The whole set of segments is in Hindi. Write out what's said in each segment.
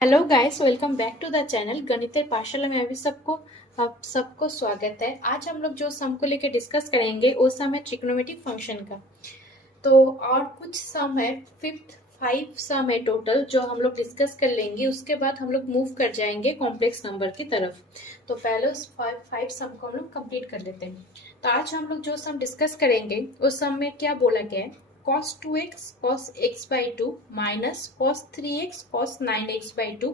Hello guys, welcome back to the channel Ganiter Pathshala में। अभी सबको आप सबको स्वागत है। आज हम लोग जो सम को लेकर डिस्कस करेंगे वो सम है ट्रिग्नोमेट्रिक फंक्शन का। तो और कुछ सम है, फिफ्थ 5 सम है टोटल जो हम लोग डिस्कस कर लेंगे। उसके बाद हम लोग मूव कर जाएंगे कॉम्प्लेक्स नंबर की तरफ। तो पहले उस 5 सम को हम लोग कंप्लीट कर लेते हैं। तो आज हम लोग जो सम डिस्कस करेंगे उस सम में क्या बोला गया है, cos 2x cos x by 2 minus cos 3x cos 9x by 2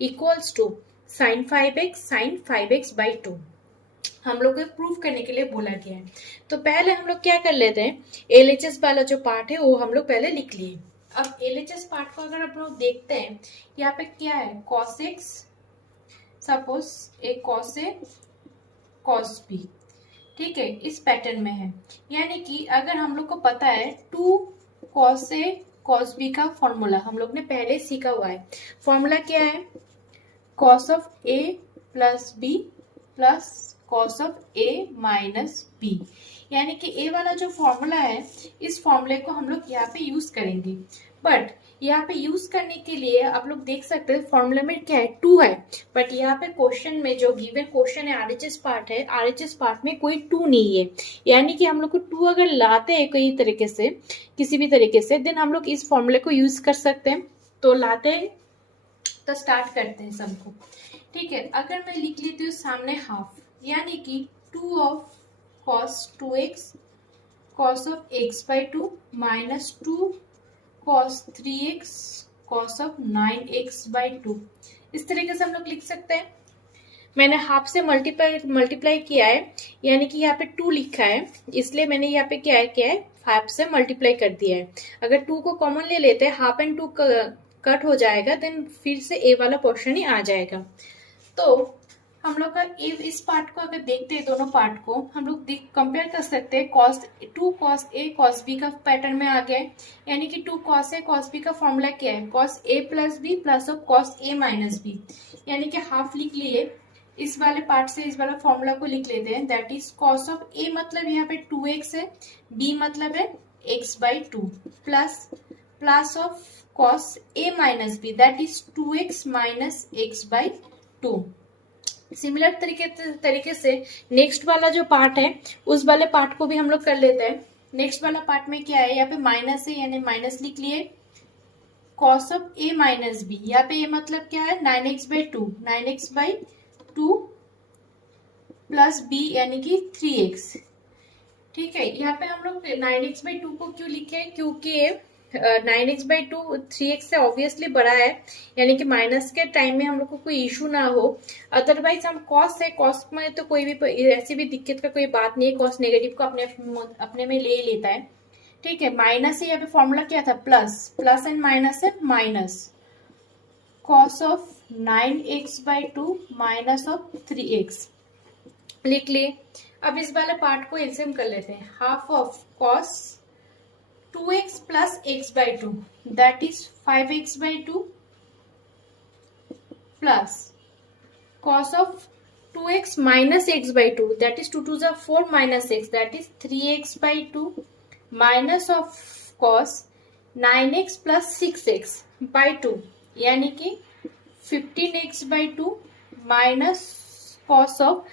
equals to sin 5x sin 5x by 2 हम लोग को प्रूव करने के लिए बोला गया है। तो पहले हम लोग क्या कर लेते हैं, एलएचएस वाला जो पार्ट है वो हम लोग पहले लिख लिए। अब एलएचएस पार्ट को अगर हम लोग देखते हैं, यहाँ पे क्या है, cos x, सपोज एक cos a cos b, ठीक है, इस पैटर्न में है। यानी कि अगर हम लोग को पता है 2 cos a cos b का फॉर्मूला हम लोग ने पहले सीखा हुआ है। फॉर्मूला क्या है, cos of a plus b plus cos of a minus b। यानी कि a वाला जो फॉर्मूला है, इस फॉर्मूले को हम लोग यहाँ पे यूज करेंगे। बट यहाँ पे यूज करने के लिए आप लोग देख सकते हैं फॉर्मूला में क्या है, 2 है। बट यहाँ पे क्वेश्चन में जो गिवन क्वेश्चन है आरएचएस पार्ट है, आरएचएस पार्ट में कोई 2 नहीं है। यानी कि हम लोग को 2 अगर लाते हैं कोई तरीके से, किसी भी तरीके से, देन हम लोग इस फॉर्मूले को यूज कर सकते हैं। तो लाते हैं, तो स्टार्ट करते हैं सबको। ठीक है, अगर मैं लिख लेती हूँ सामने हाफ, यानी कि 2 of cos 2x cos of x by 2 minus 2 cos 3x cos of 9x by 2। इस तरीके से हम लोग लिख सकते हैं। मैंने हाफ से मल्टीप्लाई किया है, यानी कि यहाँ पे 2 लिखा है, इसलिए मैंने यहाँ पे क्या है हाफ से मल्टीप्लाई कर दिया है। अगर 2 को कॉमन ले लेते हैं, हाफ एंड 2 कट हो जाएगा, देन फिर से ए वाला पोर्शन ही आ जाएगा। तो हम लोग का इस पार्ट को अगर देखते हैं, दोनों पार्ट को हम लोग कंपेयर कर सकते हैं। Two cos a cos b का पैटर्न में आ गया है। यानी कि 2 cos a cos b का फॉर्मूला क्या है, cos a plus b plus of cos a minus b। यानी कि हाफ लिख लिए, इस वाले पार्ट से इस वाला फॉर्मूला को लिख लेते हैं। That is cos of a मतलब यहाँ पे 2x है, b मतलब है x by 2 plus plus of cos a minus b that is 2x minus x by 2। Similar तरीके से नेक्स्ट वाला जो पार्ट है उस वाले पार्ट को भी हम लोग कर लेते हैं। नेक्स्ट वाला पार्ट में क्या है, यहाँ पे माइनस है, यानी माइनस लिख लिए, cos of a minus b, यहाँ पे a मतलब क्या है 9x by 2, 9x by 2 plus b यानी कि 3x। ठीक है, यहाँ पे हम लोग 9x बाई 2 को क्यों लिखे, क्योंकि 9x बाई 2 3x से ऑब्वियसली बड़ा है, यानी कि माइनस के टाइम में हम लोग को कोई इशू ना हो। अदरवाइज हम कॉस है, कॉस में तो कोई भी ऐसी भी दिक्कत का कोई बात नहीं है, कॉस नेगेटिव को अपने में ले लेता है। ठीक है, माइनस है, यहाँ पे फॉर्मूला क्या था, प्लस, प्लस एंड माइनस है minus, cos of 9x by 2 minus of 3x लिख लिए। अब इस वाले पार्ट को एलसीएम कर लेते हैं। Half of cos 2x plus x by 2 that is 5x by 2 plus cos of 2x minus x by 2 that is 2 to the 4 minus x that is 3x by 2 minus of cos 9x plus 6x by 2 यानी कि 15x by 2 minus cos of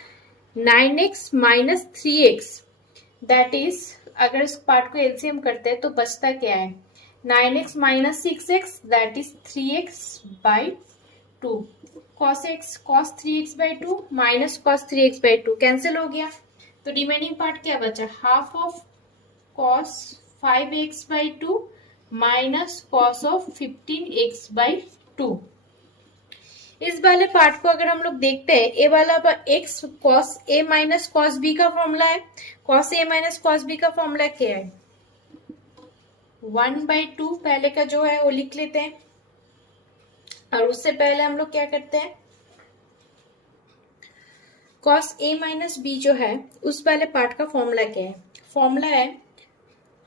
9x minus 3x that is, अगर इस पार्ट को एलसीएम करते हैं तो बचता क्या है, 9x minus 6x that is 3x by 2, cos x cos 3x by 2 minus cos 3x by 2 cancel हो गया। तो रिमेनिंग पार्ट क्या बचा, half of cos 5x by 2 minus cos of 15x by 2। इस वाले पार्ट को अगर हम लोग देखते हैं, ए वाला x cos a minus cos b का फॉर्मूला है, cos a minus cos b का फॉर्मूला क्या है, 1/2 पहले का जो है वो लिख लेते हैं। और उससे पहले हम लोग क्या करते हैं, cos a माइनस b जो है उस वाले पार्ट का फॉर्मूला क्या है, फॉर्मूला है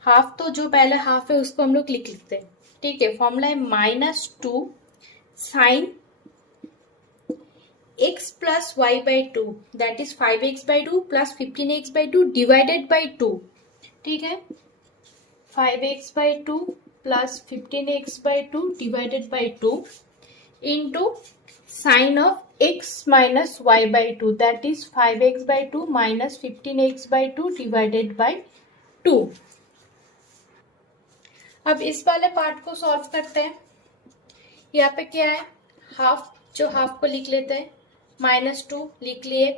हाफ, तो जो पहले हाफ है उसको हम लोग लिख लेते हैं। ठीक है, फॉर्मूला है -2 sign x plus y by 2 that is 5x by 2 plus 15x by 2 divided by 2। ठीक है, 5x by 2 plus 15x by 2 divided by 2 into sine of x minus y by 2, that is 5x by 2 minus 15x by 2 divided by 2. अब इस वाले पार्ट को सॉल्व करते हैं। यहाँ पे क्या है, हाफ, जो हाफ को लिख लेते हैं, -2 लिख लिए।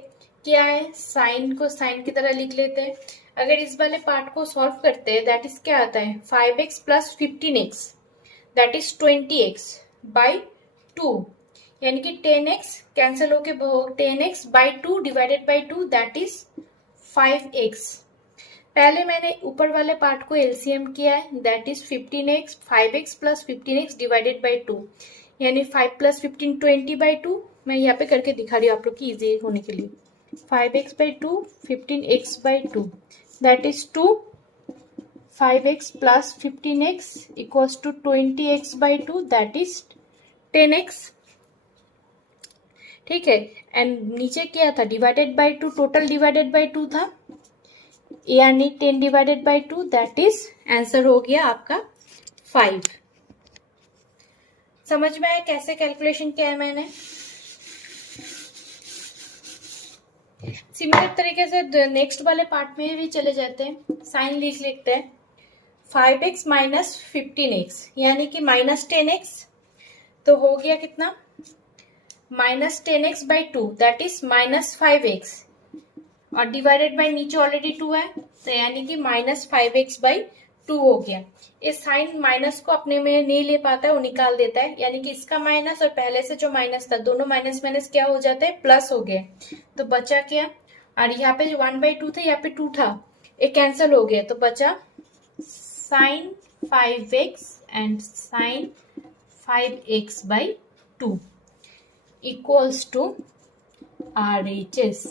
क्या है, साइन को साइन की तरह लिख लेते हैं। अगर इस वाले पार्ट को सॉल्व करते हैं, दैट इज क्या आता है, 5x plus 15x that is 20x by 2, यानी कि 10x कैंसिल होके 10x by 2 divided by 2 that is 5x। पहले मैंने ऊपर वाले पार्ट को एलसीएम किया है, that is 15x 5x plus 15x divided by 2, यानी 5 प्लस 15 20 बाई 2। मैं यहाँ पे करके दिखा रही हूँ आप लोग की इजी होने के लिए। 5x by 2 15x by 2 that is 2, 5x plus 15x equals to 20x by 2 that is 10x। ठीक है, एंड नीचे क्या था, divided by 2, total divided by 2 था, यानी 10 divided by 2 that is answer हो गया आपका 5। समझ में आया कैसे कैलकुलेशन किया है मैंने। सिमिलर तरीके से नेक्स्ट वाले पार्ट में भी चले जाते हैं। साइन लिख लेते हैं, 5x माइनस 15x यानी कि माइनस 10x, तो हो गया कितना, minus 10x by 2 that is minus 5x, और डिवाइडेड बाई नीचे ऑलरेडी 2 है, तो यानी कि माइनस 5x बाई 2 हो गया। इस साइन माइनस को अपने में नहीं ले पाता है, वो निकाल देता है, यानी कि इसका माइनस और पहले से जो माइनस था दोनों माइनस माइनस क्या हो जाता है, प्लस हो गया। तो बचा क्या, और यहाँ पे जो 1/2 था, यहाँ पे 2 था, ये कैंसिल हो गया, तो बचा sine 5x and sine 5x by 2 equals to RHS।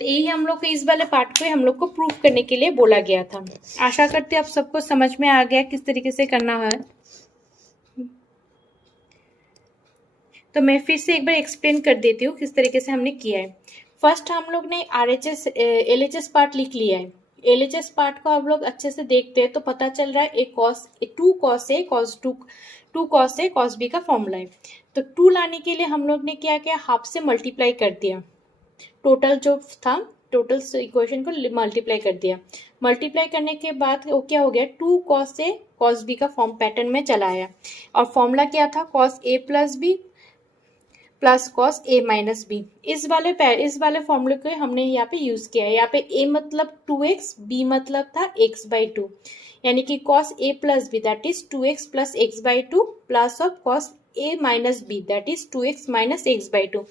तो यही हम लोग को इस वाले पार्ट को हम लोग को प्रूफ करने के लिए बोला गया था। आशा करते हैं आप सबको समझ में आ गया किस तरीके से करना है। तो मैं फिर से एक बार एक्सप्लेन कर देती हूँ किस तरीके से हमने किया है। फर्स्ट हम लोग ने RHS LHS पार्ट लिख लिया है। LHS पार्ट को आप लोग अच्छे से देखते हैं तो पता चल रहा है 2 cos A cos B का फॉर्मूला है। तो 2 लाने के लिए हम लोग ने क्या किया, हाफ से मल्टीप्लाई कर दिया, टोटल जो था टोटल इक्वेशन को मल्टीप्लाई कर दिया। मल्टीप्लाई करने के बाद वो क्या हो गया, 2 cos A cos B का फॉर्म पैटर्न में चला आया, और फॉर्मूला क्या था, cos A plus B plus cos A minus B। इस वाले फॉर्मूले को हमने यहाँ पे यूज किया है। यहाँ पे A मतलब 2x, B मतलब था x बाई 2, यानी कि cos A plus B that is 2x plus x by 2 plus of cos A minus B that is 2x minus x by 2।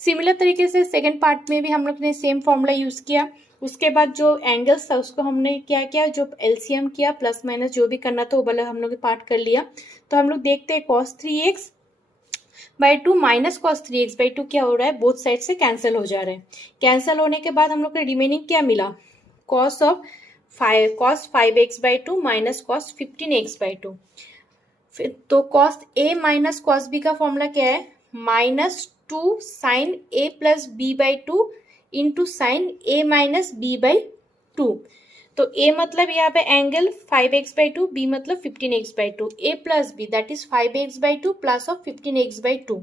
Similar तरीके से सेकेंड पार्ट में भी हम लोग ने सेम फॉर्मूला यूज किया। उसके बाद जो एंगल्स था उसको हमने क्या किया, जो एलसीएम किया, प्लस माइनस जो भी करना था वो वाला हम लोग ने पार्ट कर लिया। तो हम लोग देखते हैं cos 3x by 2 minus cos 3x by 2 क्या हो रहा है, बोथ साइड से कैंसिल हो जा रहा है। कैंसिल होने के बाद हम लोग को रिमेनिंग क्या मिला, cos 5x by 2 minus cos 15x by 2। फिर तो cos A minus cos B का फॉर्मूला क्या है, -2 sine A plus B by 2 into sine A minus B by 2। तो A मतलब यहाँ पे एंगल 5x बाई 2, B मतलब 15x by 2, A plus B that is 5x by 2 plus of 15x by 2,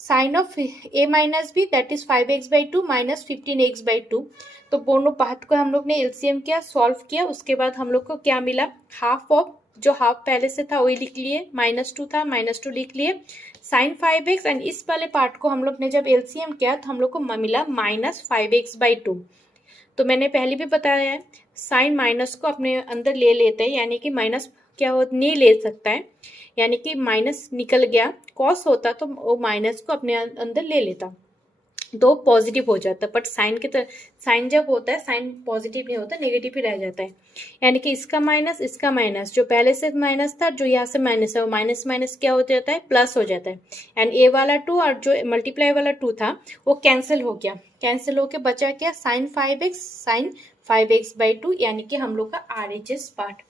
sine of A minus B that is 5x by 2 minus 15x by 2। तो दोनों पार्ट को हम लोग ने एलसीएम किया, सॉल्व किया, उसके बाद हम लोग को क्या मिला, हाफ ऑफ जो हाफ पहले से था वही लिख लिए, -2 था -2 लिख लिए, साइन 5x, एंड इस वाले पार्ट को हम लोग ने जब एलसीएम किया तो हम लोग को मिला -5x बाई 2। तो मैंने पहले भी बताया है, साइन माइनस को अपने अंदर ले लेते हैं, यानी कि माइनस क्या हो नहीं ले सकता है, यानी कि माइनस निकल गया, कॉस होता तो वो माइनस को अपने अंदर ले लेता, दो पॉजिटिव हो जाता, बट साइन जब होता है, साइन पॉजिटिव नहीं होता, नेगेटिव ही रह जाता है, यानी कि इसका माइनस, जो पहले से माइनस था, जो यहाँ से माइनस है, वो माइनस माइनस क्या हो जाता है, प्लस हो जाता है, एंड ए वाला 2 और जो मल्टीप्लाई वाला 2 था वो कैंसिल हो गया, कैंसिल होके बचा क्या, साइन 5x बाई 2, यानी कि हम लोग का RHS पार्ट।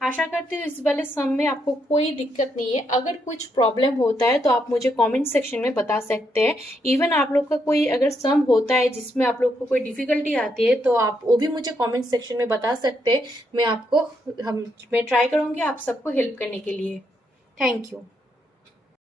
आशा करती हूँ इस वाले सम में आपको कोई दिक्कत नहीं है। अगर कुछ प्रॉब्लम होता है तो आप मुझे कमेंट सेक्शन में बता सकते हैं। इवन आप लोग का कोई अगर सम होता है जिसमें आप लोग को कोई डिफिकल्टी आती है तो आप वो भी मुझे कमेंट सेक्शन में बता सकते हैं। मैं ट्राई करूंगी आप सबको हेल्प करने के लिए। Thank you.